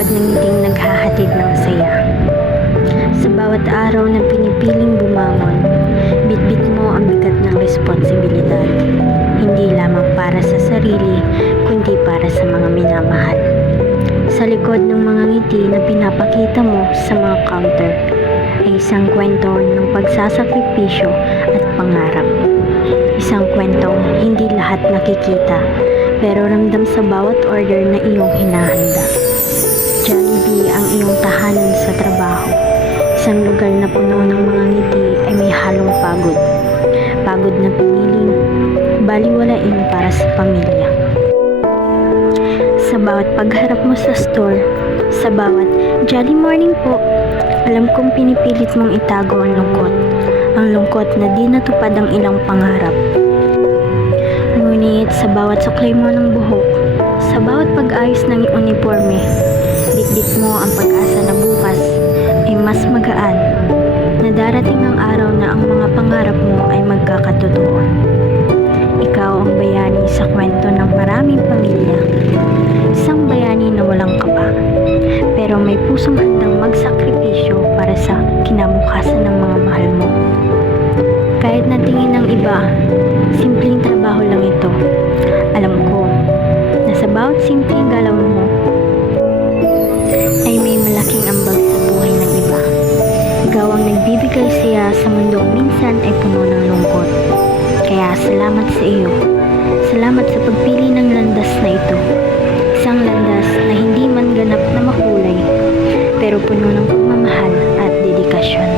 bawat nangiting naghahatid ng saya. Sa bawat araw na pinipiling bumangon, bitbit mo ang bigat ng responsibilidad. Hindi lamang para sa sarili, kundi para sa mga minamahal. Sa likod ng mga ngiti na pinapakita mo sa mga counter, ay isang kwento ng pagsasakripisyo at pangarap. Isang kwentong hindi lahat nakikita, pero ramdam sa bawat order na iyong hinahanda. Jollibee ang iyong tahanan sa trabaho. Isang lugar na puno ng mga ngiti ay may halong pagod. Pagod na piniling, baliwalain para sa pamilya. Sa bawat pagharap mo sa store, sa bawat "Jolly morning po", alam kong pinipilit mong itago ang lungkot. Ang lungkot na di natupad ang ilang pangarap. Ngunit sa bawat suklay mo ng buhok, sa bawat pag-ayos ng uniforme, bitbit mo ang pag-asa na bukas ay mas magaan, na darating ang araw na ang mga pangarap mo ay magkakatotoo. Ikaw ang bayani sa kwento ng maraming pamilya. Isang bayani na walang kaba, pero may pusong handang magsakripisyo para sa kinabukasan ng mga mahal mo. Kahit na tingin ng iba, simpleng trabaho lang ito. Alam ko na sa bawat simpleng galaw mo ay may malaking ambag sa buhay ng iba. Ikaw ang nagbibigay siya sa mundong minsan ay puno ng lungkot. Kaya salamat sa iyo. Salamat sa pagpili ng landas na ito. Isang landas na hindi man ganap na makulay, pero puno ng pagmamahal at dedikasyon.